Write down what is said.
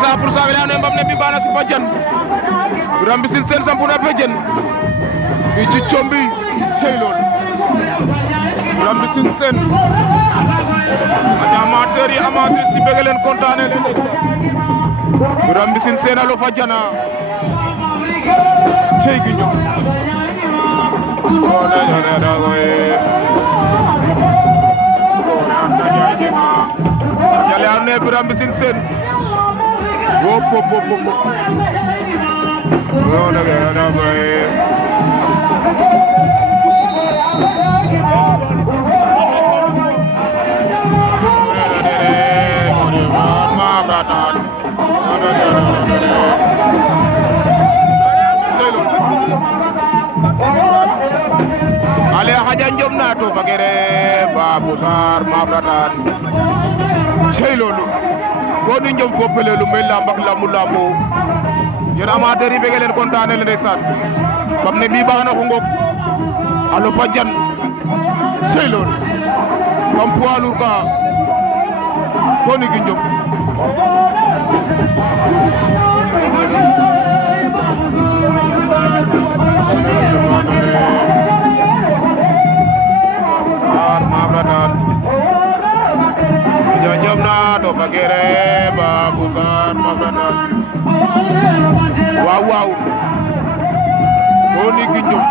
100% wele ando mbam ne bi bana sipa jan Birame Mbissine Sene sampuna bejen fii ci Combi cey lool Birame Mbissine Sene aja amateur yi amatrice yi bëgg leen kontaane leen Birame Mbissine Sene alo fa jana cey gi ñoom jale ando ne Birame Mbissine Sene wop wop wop wop ale xaja njom na to fagere Babou Sarr mafratan cey lolu ko ni njom fo pelelu mel lamb ak lambu yéen amateur yi bëgg leen kontaane leen ndeysaan bam ne bii baax na ko ngok alo fa jan sey loolu comme poids lourd ka ko ni gi njom jam na to fagere Babou Sarr mafratan waaw waaw ko ni gi njom